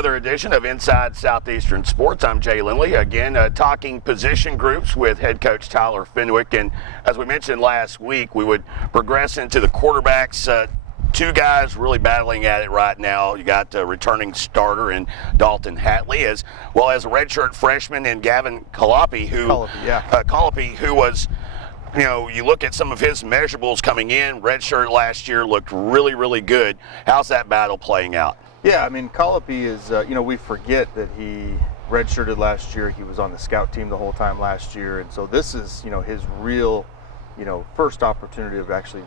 another edition of Inside Southeastern Sports. I'm Jay Lindly, again talking position groups with head coach Tyler Fenwick. And as we mentioned last week, we would progress into the quarterbacks. Two guys really battling at it right now. You got returning starter in Dalton Hatley, as well as a redshirt freshman in Gavin Colopy, who was, you know, you look at some of his measurables coming in. Redshirt last year looked really, really good. How's that battle playing out? Yeah, I mean, Colopy is, we forget that he redshirted last year. He was on the scout team the whole time last year. And so this is, his real, first opportunity of actually,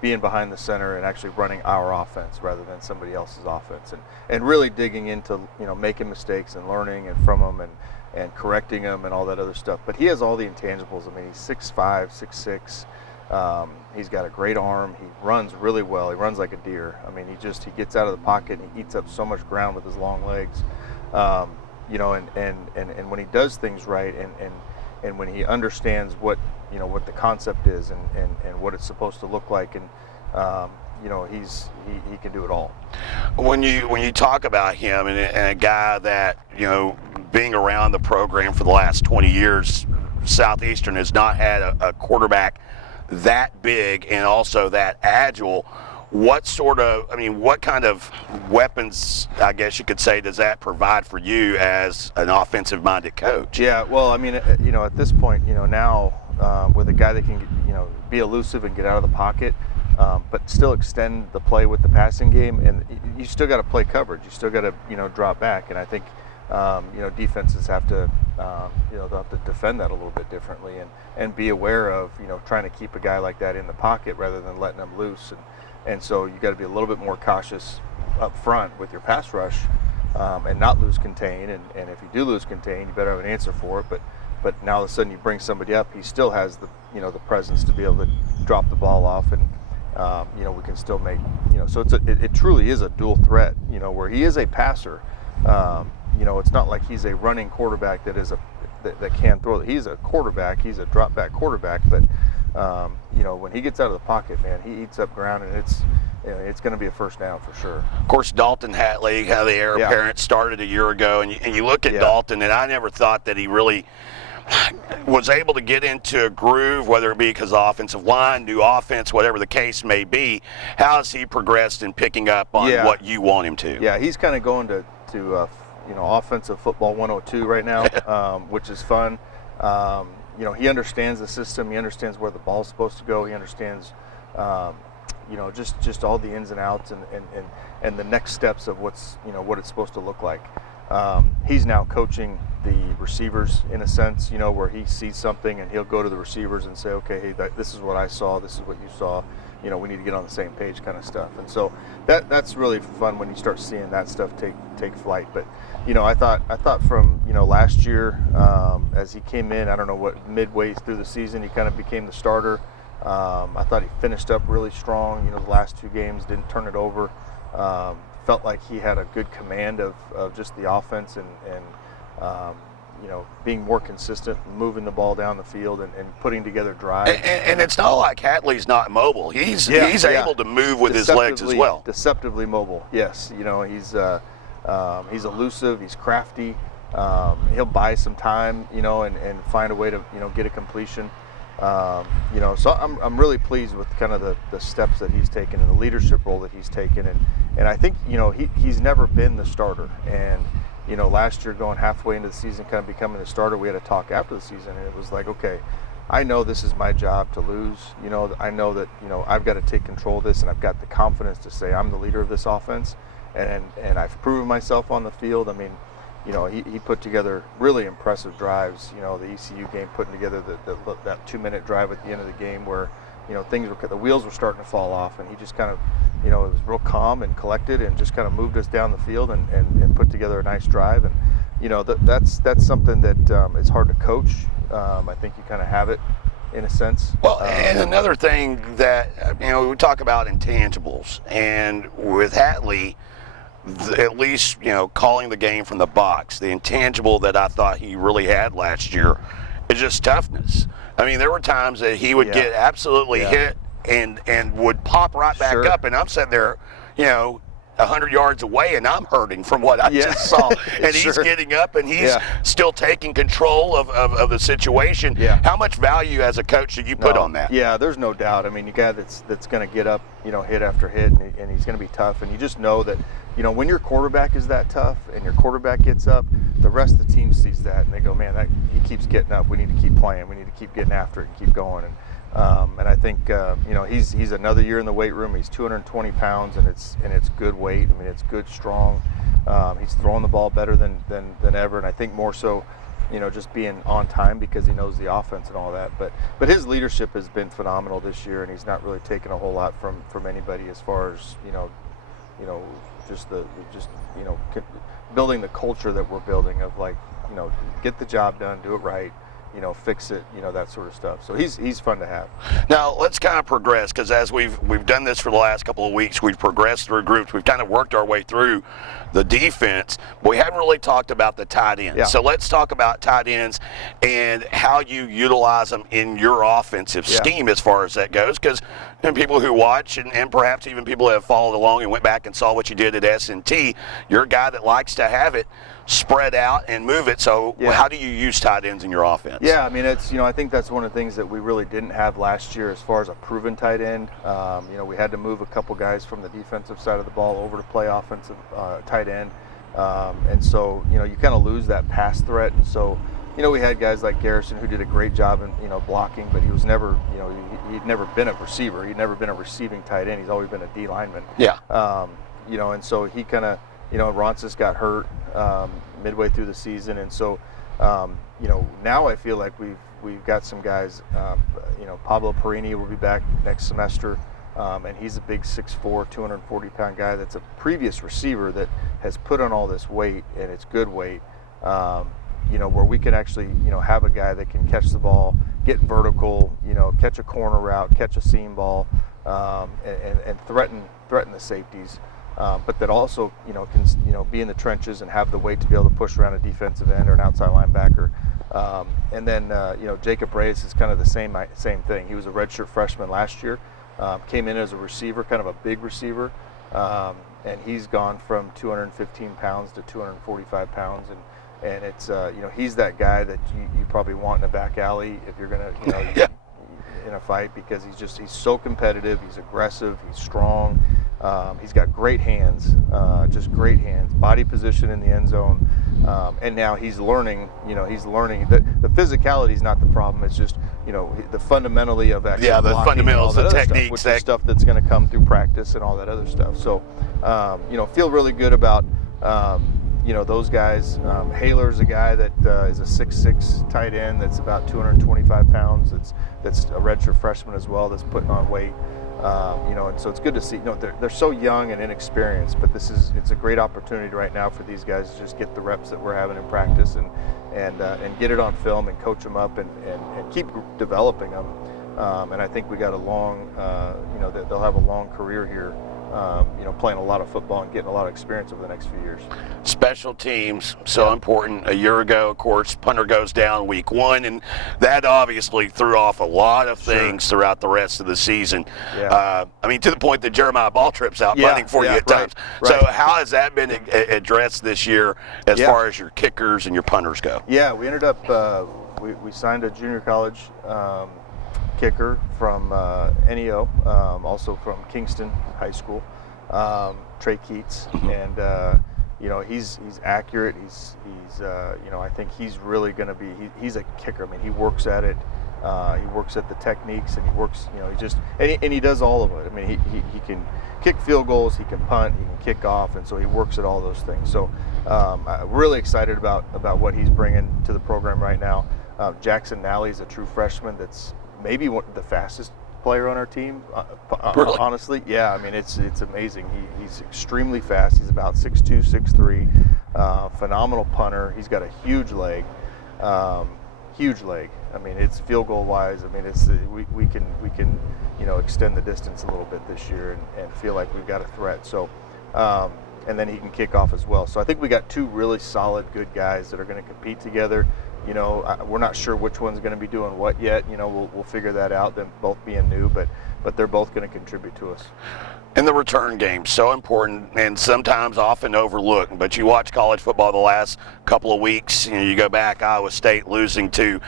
being behind the center and actually running our offense rather than somebody else's offense. And really digging into, making mistakes and learning and from them and correcting them and all that other stuff. But he has all the intangibles. I mean, he's 6'5", 6'6". He's got a great arm. He runs really well. He runs like a deer. I mean, he gets out of the pocket and he eats up so much ground with his long legs. And when he does things right and when he understands what the concept is and what it's supposed to look like, and he can do it all. When you talk about him and a guy that being around the program for the last 20 years, Southeastern has not had a quarterback that big and also that agile. What kind of weapons, I guess you could say, does that provide for you as an offensive-minded coach? Yeah, well, I mean, at this point, now with a guy that can, be elusive and get out of the pocket, but still extend the play with the passing game, and you still got to play coverage. You still got to, drop back, and I think, defenses have to, they'll have to defend that a little bit differently and be aware of, trying to keep a guy like that in the pocket rather than letting him loose. And so you got to be a little bit more cautious up front with your pass rush and not lose contain. And if you do lose contain, you better have an answer for it. But now all of a sudden you bring somebody up, he still has the the presence to be able to drop the ball off, and we can still make so it truly is a dual threat. Where he is a passer. It's not like he's a running quarterback that can throw. He's a quarterback. He's a drop back quarterback. But when he gets out of the pocket, man, he eats up ground, and it's going to be a first down for sure. Of course, Dalton Hatley, how the heir apparent, started a year ago, and you look at Dalton, and I never thought that he really was able to get into a groove, whether it be because of offensive line, new offense, whatever the case may be. How has he progressed in picking up on what you want him to? Yeah, he's kind of going to offensive football 102 right now, which is fun. He understands the system. He understands where the ball's supposed to go. He understands, just all the ins and outs and the next steps of what it's supposed to look like. He's now coaching the receivers in a sense, where he sees something and he'll go to the receivers and say, okay, hey, this is what I saw. This is what you saw. We need to get on the same page, kind of stuff. And so that's really fun when you start seeing that stuff take flight. But I thought from last year, as he came in, I don't know what, midway through the season, he kind of became the starter. I thought he finished up really strong. The last two games, didn't turn it over. Felt like he had a good command of just the offense and being more consistent, moving the ball down the field and putting together drives. And it's not like Hatley's not mobile. He's able to move with his legs as well. Deceptively mobile, yes. He's elusive, he's crafty. He'll buy some time, and find a way to, get a completion. So I'm really pleased with kind of the steps that he's taken and the leadership role that he's taken. And I think, he's never been the starter. And, last year going halfway into the season, kind of becoming the starter, we had a talk after the season, and it was like, okay, I know this is my job to lose. I know that, I've got to take control of this, and I've got the confidence to say I'm the leader of this offense. And I've proven myself on the field. I mean, he put together really impressive drives. The ECU game, putting together that 2-minute drive at the end of the game where, the wheels were starting to fall off, and he just kind of, it was real calm and collected and just kind of moved us down the field and put together a nice drive. And, that's something that it's hard to coach. I think you kind of have it in a sense. Well, and another thing that, we talk about intangibles, and with Hatley, at least, calling the game from the box, the intangible that I thought he really had last year is just toughness. I mean, there were times that he would get absolutely hit and would pop right back up, and I'm sitting there, 100 yards away, and I'm hurting from what I just saw. And he's getting up, and he's still taking control of the situation. Yeah. How much value as a coach do you put on that? Yeah, there's no doubt. I mean, you got that's going to get up, hit after hit, and he's going to be tough. And you just know that, when your quarterback is that tough and your quarterback gets up, the rest of the team sees that and they go, man, he keeps getting up. We need to keep playing. We need to keep getting after it and keep going. And I think he's another year in the weight room. He's 220 pounds, and it's good weight. I mean, it's good, strong. He's throwing the ball better than ever, and I think more so, just being on time because he knows the offense and all that. But his leadership has been phenomenal this year, and he's not really taken a whole lot from anybody as far as building the culture that we're building of get the job done, do it right. Fix it, that sort of stuff. So he's fun to have. Now let's kind of progress, because as we've done this for the last couple of weeks, we've progressed through groups. We've kind of worked our way through the defense, but we haven't really talked about the tight ends. Yeah. So let's talk about tight ends and how you utilize them in your offensive scheme as far as that goes, because people who watch and perhaps even people that have followed along and went back and saw what you did at S&T, you're a guy that likes to have it spread out and move it. So how do you use tight ends in your offense? Yeah, I mean, it's I think that's one of the things that we really didn't have last year as far as a proven tight end. We had to move a couple guys from the defensive side of the ball over to play offensive tight end, and so you kind of lose that pass threat. And so we had guys like Garrison who did a great job in blocking, but he was never he'd never been a receiver. He'd never been a receiving tight end. He's always been a D lineman. Yeah. And so he kind of Roncis got hurt midway through the season, and so now I feel like we've got some guys. Pablo Perini will be back next semester, and he's a big 6'4", 240-pound guy that's a previous receiver that has put on all this weight, and it's good weight. Where we can actually have a guy that can catch the ball, get vertical, catch a corner route, catch a seam ball, and threaten the safeties. But that also, can be in the trenches and have the weight to be able to push around a defensive end or an outside linebacker. And then Jacob Reyes is kind of the same thing. He was a redshirt freshman last year, came in as a receiver, kind of a big receiver, and he's gone from 215 pounds to 245 pounds, and it's he's that guy that you probably want in a back alley if you're gonna in a fight, because he's so competitive, he's aggressive, he's strong. He's got great hands, just great hands, body position in the end zone, and now he's learning that the physicality is not the problem. It's just the fundamentally of actually the fundamentals, the techniques, which is stuff that's going to come through practice and all that other stuff. So feel really good about those guys. Haler's a guy that is a 6'6" tight end that's about 225 pounds. That's a redshirt freshman as well, that's putting on weight. And so it's good to see. They're so young and inexperienced, but it's a great opportunity right now for these guys to just get the reps that we're having in practice and get it on film and coach them up and keep developing them. And I think we got a long, they'll have a long career here. Playing a lot of football and getting a lot of experience over the next few years. Special teams, so important. A year ago, of course, punter goes down week 1, and that obviously threw off a lot of things throughout the rest of the season. Yeah. To the point that Jeremiah Balltrip's out punting for you at times. Right. So how has that been addressed this year as far as your kickers and your punters go? Yeah, we ended up, we signed a junior college kicker from NEO, also from Kingston High School, Trey Keats, and he's accurate. He's I think he's really going to be. He's a kicker. I mean, he works at it. He works at the techniques, and he works. He does all of it. I mean, he can kick field goals. He can punt. He can kick off, and so he works at all those things. So I'm really excited about what he's bringing to the program right now. Jackson Nally is a true freshman that's maybe the fastest player on our team, really? Honestly. Yeah, I mean, it's amazing. He's extremely fast. He's about 6'2", 6'3", phenomenal punter. He's got a huge leg. I mean, it's field goal wise. I mean, it's we can extend the distance a little bit this year and feel like we've got a threat. So, and then he can kick off as well. So I think we got 2 really solid, good guys that are going to compete together. We're not sure which one's going to be doing what yet. We'll figure that out. Them both being new, but they're both going to contribute to us. And the return game, so important and sometimes often overlooked. But you watch college football the last couple of weeks, you go back, Iowa State losing to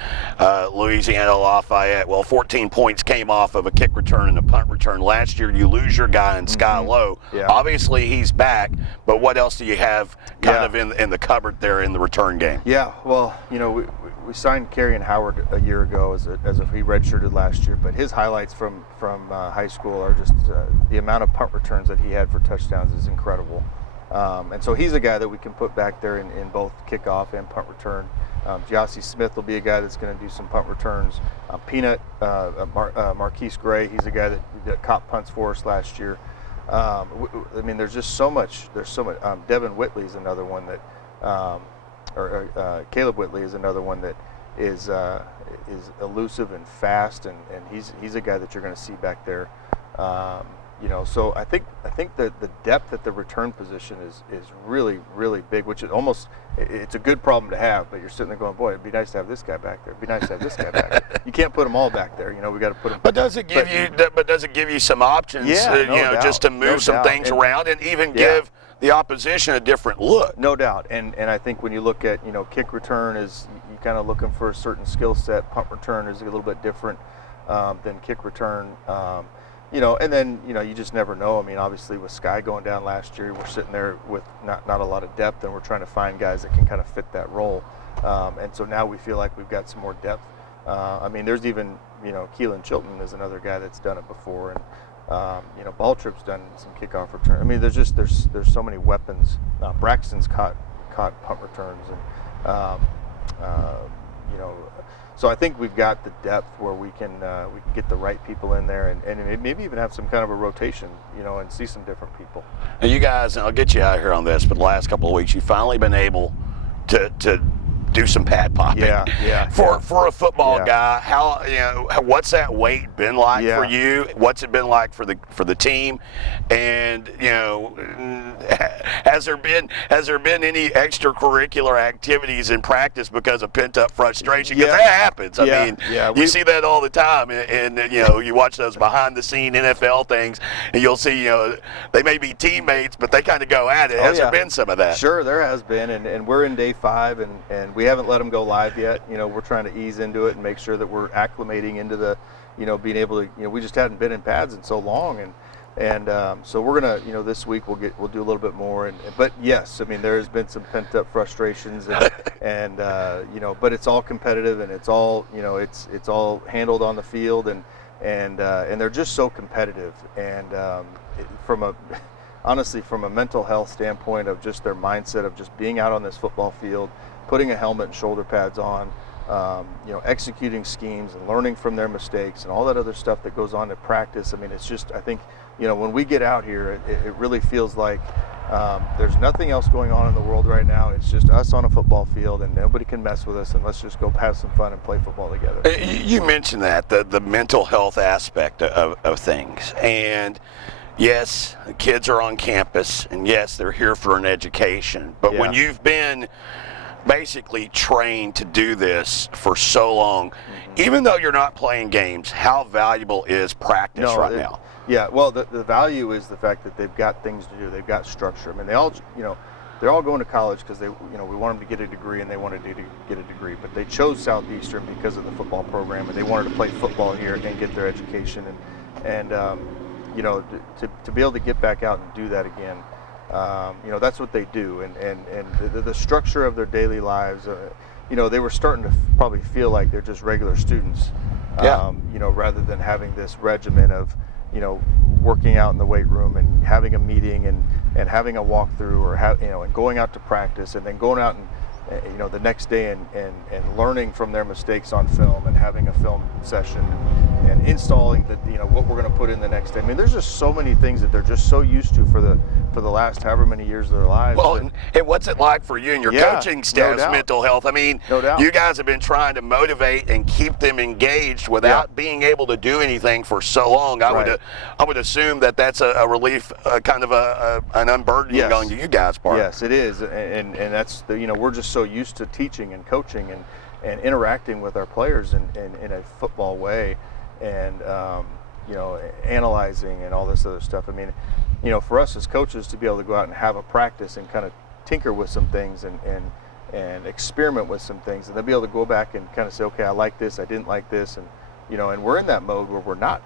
Louisiana Lafayette. Well, 14 points came off of a kick return and a punt return. Last year, you lose your guy in Sky Lowe. Yeah. Obviously, he's back, but what else do you have kind of in the cupboard there in the return game? Yeah, well, we signed Kerryon Howard a year ago as if he redshirted last year, but his highlights from high school are just the amount of punt returns that he had for touchdowns is incredible. And so he's a guy that we can put back there in both kickoff and punt return. Giassi Smith will be a guy that's going to do some punt returns. Marquise Gray, he's a guy that caught punts for us last year. I mean, there's just so much. There's so much. Devin Whitley is another one that, Caleb Whitley is another one that is elusive and fast, and he's a guy that you're going to see back there. So I think that the depth at the return position is really, really big, which is almost, it's a good problem to have, but you're sitting there going, boy, it'd be nice to have this guy back there. It'd be nice to have this guy back there. You can't put them all back there. We got to put them. But does it give you some options? Yeah, just to move some things around and even give the opposition a different look. No doubt. And I think when you look at, kick return is you kind of looking for a certain skill set. Punt return is a little bit different than kick return. And then, you just never know. I mean, obviously with Sky going down last year, we're sitting there with not a lot of depth, and we're trying to find guys that can kind of fit that role. And so now we feel like we've got some more depth. There's even, Keelan Chilton is another guy that's done it before, and Balltrip's done some kickoff return. I mean, there's so many weapons. Braxton's caught punt returns, and so I think we've got the depth where we can get the right people in there, and maybe even have some kind of a rotation, and see some different people. And you guys, and I'll get you out of here on this, but the last couple of weeks you've finally been able to do some pad popping. For a football guy, how what's that weight been like for you? What's it been like for the team? And has there been any extracurricular activities in practice because of pent up frustration? Because that happens. I mean, you see that all the time, and you watch those behind the scene NFL things, and you'll see they may be teammates, but they kind of go at it. Has there been some of that? Sure, there has been, and we're in day 5, and we haven't let them go live yet. We're trying to ease into it and make sure that we're acclimating into the, being able to, we just hadn't been in pads in so long, and so we're gonna, this week we'll do a little bit more, but yes, I mean there has been some pent up frustrations, and but it's all competitive, and it's all, it's all handled on the field, and they're just so competitive, and honestly, from a mental health standpoint of just their mindset of just being out on this football field, putting a helmet and shoulder pads on, executing schemes and learning from their mistakes and all that other stuff that goes on in practice. I mean, it's just, I think, when we get out here, it really feels like there's nothing else going on in the world right now. It's just us on a football field, and nobody can mess with us, and let's just go have some fun and play football together. You mentioned that, the mental health aspect of things. And yes, the kids are on campus, and yes, they're here for an education. But when you've been basically trained to do this for so long, even though you're not playing games, how valuable is practice now? Yeah, well, the value is the fact that they've got things to do. They've got structure. I mean, they all, they're all going to college because they, we want them to get a degree, and they wanted to get a degree. But they chose Southeastern because of the football program, and they wanted to play football here and get their education, and to be able to get back out and do that again. That's what they do, and the structure of their daily lives, they were starting to probably feel like they're just regular students, rather than having this regimen of, working out in the weight room and having a meeting and having a walkthrough, or and going out to practice, and then going out and the next day and learning from their mistakes on film, and having a film session, and installing what we're going to put in the next day. I mean, there's just so many things that they're just so used to for the last however many years of their lives. Well, and what's it like for you and your coaching staff's mental health? I mean, you guys have been trying to motivate and keep them engaged without being able to do anything for so long. I would assume that that's a relief, kind of an unburdening on you guys' part. Yes, it is, and that's we're just so used to teaching and coaching and interacting with our players in a football way, and analyzing and all this other stuff. I mean, for us as coaches to be able to go out and have a practice and kind of tinker with some things and experiment with some things, and then be able to go back and kind of say, okay, I like this, I didn't like this, and and we're in that mode where we're not,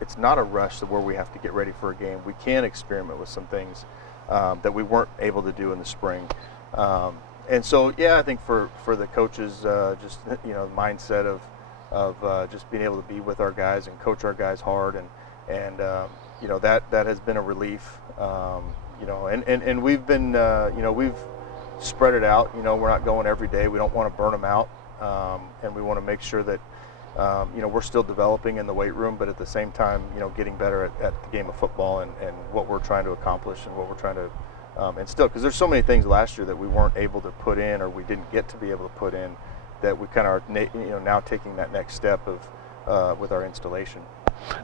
it's not a rush where we have to get ready for a game. We can experiment with some things that we weren't able to do in the spring. And so, yeah, I think for the coaches, just mindset of just being able to be with our guys and coach our guys hard, and that has been a relief. And we've been we've spread it out. We're not going every day. We don't want to burn them out, and we want to make sure that we're still developing in the weight room, but at the same time, getting better at the game of football and what we're trying to accomplish and what we're trying to instill. Because there's so many things last year that we weren't able to put in, or we didn't get to be able to put in, that we kind of are now taking that next step of with our installation.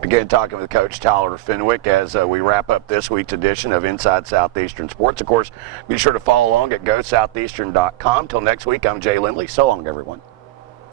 Again, talking with Coach Tyler Fenwick as we wrap up this week's edition of Inside Southeastern Sports. Of course, be sure to follow along at GoSoutheastern.com. Till next week, I'm Jay Lindly. So long, everyone.